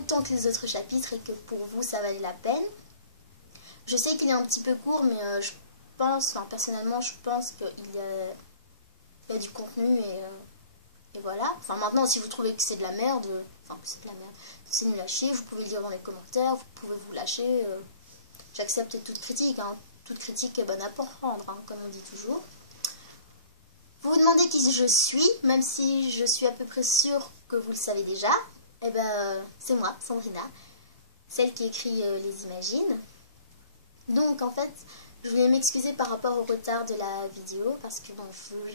autant que les autres chapitres et que pour vous ça valait la peine. Je sais qu'il est un petit peu court, mais je pense, enfin personnellement je pense qu'il y a du contenu et voilà. Enfin maintenant si vous trouvez que c'est de la merde, c'est nul à chier, vous pouvez le dire dans les commentaires, vous pouvez vous lâcher. J'accepte toute critique, hein. Toute critique est bonne à prendre, hein, comme on dit toujours. Vous vous demandez qui je suis, même si je suis à peu près sûre que vous le savez déjà. Eh ben, c'est moi, Sandrina, celle qui écrit les Imagines. Donc, en fait, je voulais m'excuser par rapport au retard de la vidéo, parce que, bon,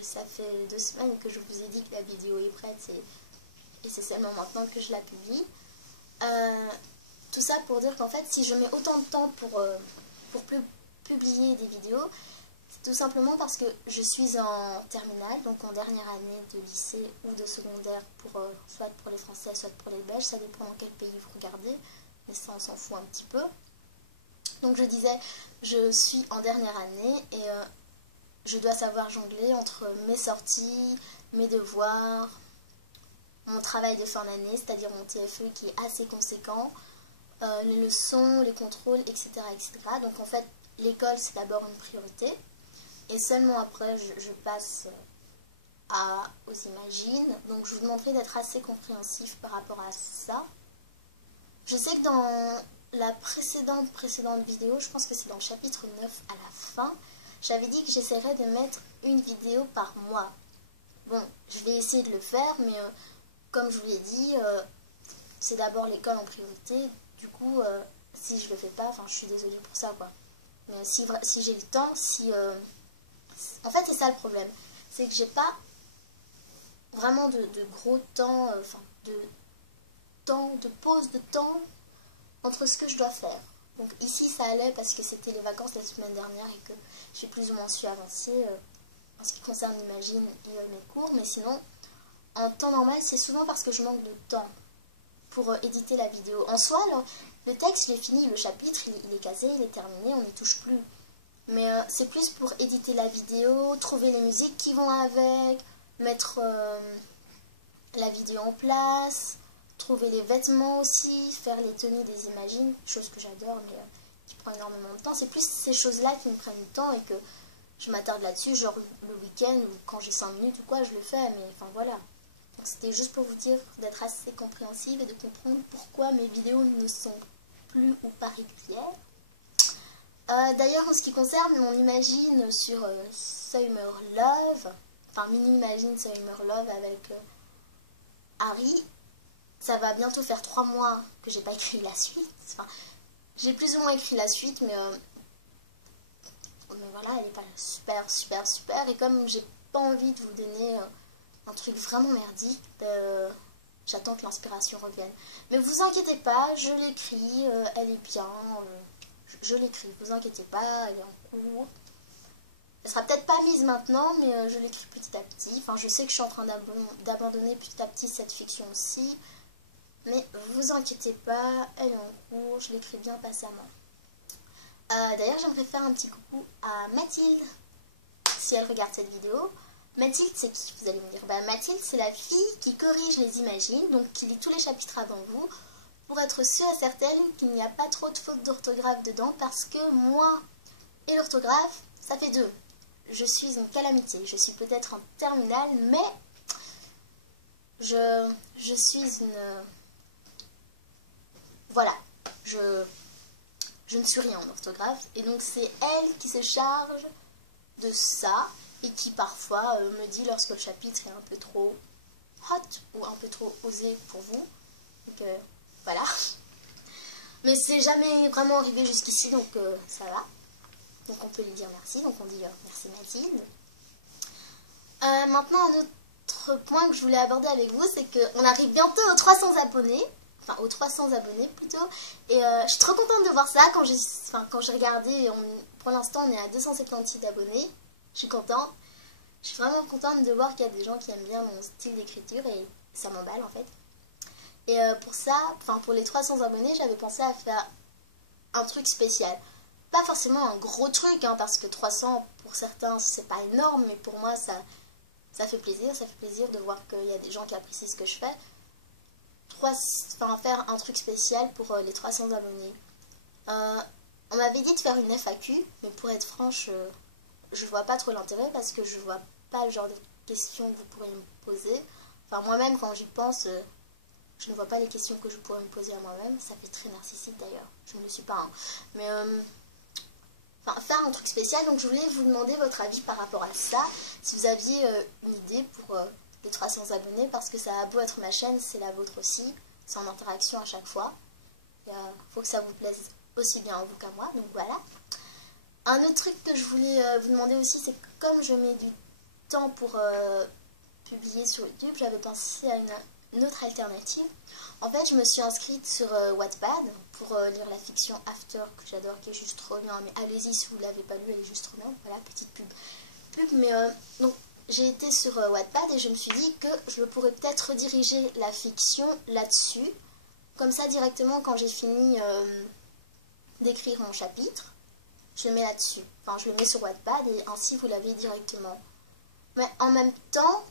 ça fait 2 semaines que je vous ai dit que la vidéo est prête, et c'est seulement maintenant que je la publie. Tout ça pour dire qu'en fait, si je mets autant de temps pour publier des vidéos, c'est tout simplement parce que je suis en terminale, donc en dernière année de lycée ou de secondaire, soit pour les Français, soit pour les Belges, ça dépend dans quel pays vous regardez, mais ça on s'en fout un petit peu. Donc je disais, je suis en dernière année et je dois savoir jongler entre mes sorties, mes devoirs, mon travail de fin d'année, c'est-à-dire mon TFE qui est assez conséquent, les leçons, les contrôles, etc. etc. Donc en fait, l'école c'est d'abord une priorité. Et seulement après, je passe aux Imagines. Donc je vous demanderai d'être assez compréhensif par rapport à ça. Je sais que dans la précédente vidéo, je pense que c'est dans le chapitre 9 à la fin, j'avais dit que j'essaierais de mettre une vidéo par mois. Bon, je vais essayer de le faire, mais comme je vous l'ai dit, c'est d'abord l'école en priorité. Du coup, si je le fais pas, enfin je suis désolée pour ça, quoi. Mais si j'ai le temps, en fait, c'est ça le problème. C'est que j'ai pas vraiment de gros temps, de pause de temps entre ce que je dois faire. Donc ici, ça allait parce que c'était les vacances la semaine dernière et que j'ai plus ou moins su avancer en ce qui concerne l'Imagine et mes cours. Mais sinon, en temps normal, c'est souvent parce que je manque de temps pour éditer la vidéo. En soi, le texte, il est fini, le chapitre, il est casé, il est terminé, on n'y touche plus. Mais c'est plus pour éditer la vidéo, trouver les musiques qui vont avec, mettre la vidéo en place, trouver les vêtements aussi, faire les tenues des Imagines, chose que j'adore mais qui prend énormément de temps. C'est plus ces choses-là qui me prennent du temps et que je m'attarde là-dessus, genre le week-end ou quand j'ai 5 minutes ou quoi, je le fais, mais enfin voilà. Donc c'était juste pour vous dire d'être assez compréhensive et de comprendre pourquoi mes vidéos ne sont plus ou pas régulières. D'ailleurs, en ce qui concerne mon Imagine sur Summer Love, enfin mini Imagine Summer Love avec Harry, ça va bientôt faire 3 mois que j'ai pas écrit la suite. Enfin, j'ai plus ou moins écrit la suite, mais voilà, elle est pas super. Et comme j'ai pas envie de vous donner un truc vraiment merdique, j'attends que l'inspiration revienne. Mais vous inquiétez pas, je l'écris, elle est bien. Je l'écris, vous inquiétez pas, elle est en cours. Elle sera peut-être pas mise maintenant, mais je l'écris petit à petit. Enfin, je sais que je suis en train d'abandonner petit à petit cette fiction aussi. Mais vous inquiétez pas, elle est en cours, je l'écris bien patiemment. D'ailleurs, j'aimerais faire un petit coucou à Mathilde, si elle regarde cette vidéo. Mathilde, c'est qui, vous allez me dire? Mathilde, c'est la fille qui corrige les Imagines, donc qui lit tous les chapitres avant vous, pour être sûre et certaine qu'il n'y a pas trop de fautes d'orthographe dedans, parce que moi et l'orthographe, ça fait 2. Je suis une calamité. Je suis peut-être en terminale, mais je suis une... Voilà, je ne suis rien en orthographe, et donc c'est elle qui se charge de ça, et qui parfois me dit lorsque le chapitre est un peu trop hot, ou un peu trop osé pour vous. Donc voilà. Mais c'est jamais vraiment arrivé jusqu'ici, donc ça va. Donc on peut lui dire merci, donc on dit merci Mathilde. Maintenant, un autre point que je voulais aborder avec vous, c'est qu'on arrive bientôt aux 300 abonnés. Enfin, aux 300 abonnés plutôt. Et je suis trop contente de voir ça. Quand j'ai regardé, pour l'instant on est à 276 abonnés. Je suis contente. Je suis vraiment contente de voir qu'il y a des gens qui aiment bien mon style d'écriture et ça m'emballe en fait. Et pour ça, enfin pour les 300 abonnés, j'avais pensé à faire un truc spécial. Pas forcément un gros truc, hein, parce que 300 pour certains c'est pas énorme, mais pour moi ça fait plaisir. Ça fait plaisir de voir qu'il y a des gens qui apprécient ce que je fais. faire un truc spécial pour les 300 abonnés. On m'avait dit de faire une FAQ, mais pour être franche, je vois pas trop l'intérêt parce que je vois pas le genre de questions que vous pourriez me poser. Enfin, moi-même, quand j'y pense, je ne vois pas les questions que je pourrais me poser à moi-même. Ça fait très narcissique d'ailleurs, je ne le suis pas. Hein. Mais faire un truc spécial, donc je voulais vous demander votre avis par rapport à ça. Si vous aviez une idée pour les 300 abonnés, parce que ça a beau être ma chaîne, c'est la vôtre aussi. C'est en interaction à chaque fois. Il faut que ça vous plaise aussi bien à vous qu'à moi, donc voilà. Un autre truc que je voulais vous demander aussi, c'est que comme je mets du temps pour publier sur YouTube, j'avais pensé à une autre alternative. En fait, je me suis inscrite sur Wattpad pour lire la fiction After, que j'adore, qui est juste trop bien. Mais allez-y, si vous ne l'avez pas lu, elle est juste trop bien. Voilà, petite pub. Mais donc, j'ai été sur Wattpad et je me suis dit que je pourrais peut-être rediriger la fiction là-dessus. Comme ça, directement, quand j'ai fini d'écrire mon chapitre, je le mets là-dessus. Enfin, je le mets sur Wattpad et ainsi, vous l'avez directement. Mais en même temps,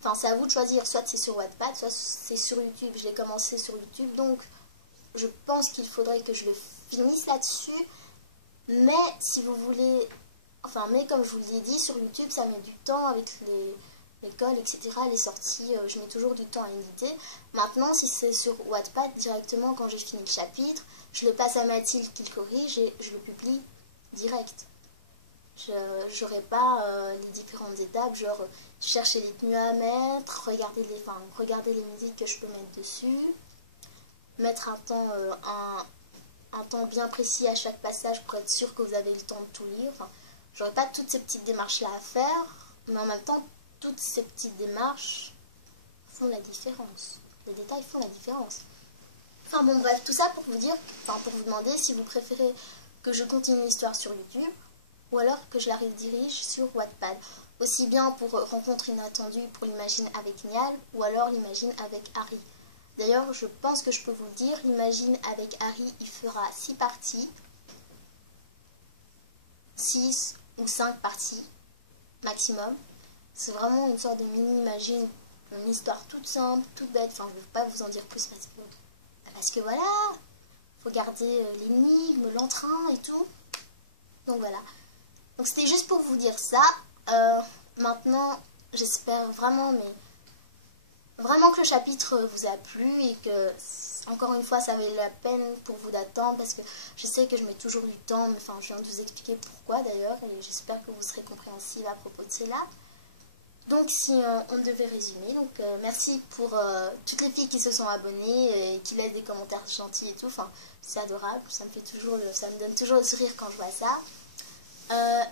enfin, c'est à vous de choisir, soit c'est sur Wattpad, soit c'est sur YouTube. Je l'ai commencé sur YouTube, donc je pense qu'il faudrait que je le finisse là-dessus. Mais si vous voulez, enfin, mais comme je vous l'ai dit, sur YouTube, ça met du temps avec l'école, etc. Les sorties, je mets toujours du temps à éditer. Maintenant, si c'est sur Wattpad, directement, quand j'ai fini le chapitre, je le passe à Mathilde qui le corrige et je le publie direct. Je n'aurai pas les différentes étapes, genre chercher les tenues à mettre, regarder les musiques que je peux mettre dessus, mettre un temps bien précis à chaque passage pour être sûr que vous avez le temps de tout lire. Enfin, j'aurai pas toutes ces petites démarches là à faire, mais en même temps, toutes ces petites démarches font la différence. Les détails font la différence. Enfin bon, bref, tout ça pour vous dire, enfin pour vous demander si vous préférez que je continue l'histoire sur YouTube ou alors que je la redirige sur Wattpad. Aussi bien pour Rencontre inattendue pour l'Imagine avec Niall ou alors l'Imagine avec Harry. D'ailleurs, je pense que je peux vous le dire, l'Imagine avec Harry, il fera 6 parties. 6 ou 5 parties maximum. C'est vraiment une sorte de mini-imagine, une histoire toute simple, toute bête. Enfin, je ne vais pas vous en dire plus parce que voilà, faut garder l'énigme, l'entrain et tout. Donc voilà. Donc c'était juste pour vous dire ça. Maintenant, j'espère vraiment, mais vraiment que le chapitre vous a plu et que, encore une fois, ça valait la peine pour vous d'attendre parce que je sais que je mets toujours du temps, mais enfin, je viens de vous expliquer pourquoi d'ailleurs et j'espère que vous serez compréhensible à propos de cela. Donc si on devait résumer, donc merci pour toutes les filles qui se sont abonnées et qui laissent des commentaires gentils et tout, enfin c'est adorable, ça me donne toujours le sourire quand je vois ça.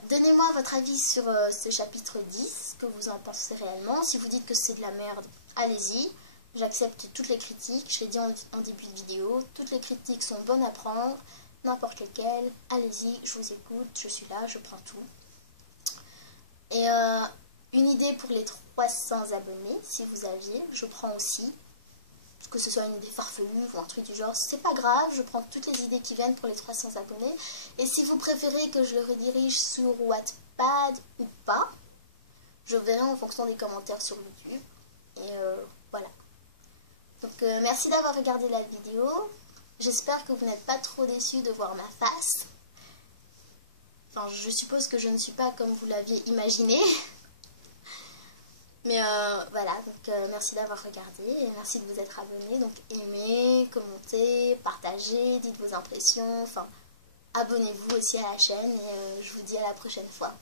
Donnez-moi votre avis sur ce chapitre 10, que vous en pensez réellement. Si vous dites que c'est de la merde, allez-y, j'accepte toutes les critiques, je l'ai dit en début de vidéo, toutes les critiques sont bonnes à prendre, n'importe lesquelles, allez-y, je vous écoute, je suis là, je prends tout. Et une idée pour les 300 abonnés, si vous aviez, je prends aussi. Que ce soit une idée farfelue ou un truc du genre, c'est pas grave, je prends toutes les idées qui viennent pour les 300 abonnés. Et si vous préférez que je le redirige sur Wattpad ou pas, je verrai en fonction des commentaires sur YouTube. Et voilà. Donc merci d'avoir regardé la vidéo. J'espère que vous n'êtes pas trop déçus de voir ma face. Enfin, je suppose que je ne suis pas comme vous l'aviez imaginé. Mais voilà, donc merci d'avoir regardé et merci de vous être abonné. Donc aimez, commentez, partagez, dites vos impressions, enfin abonnez-vous aussi à la chaîne et je vous dis à la prochaine fois.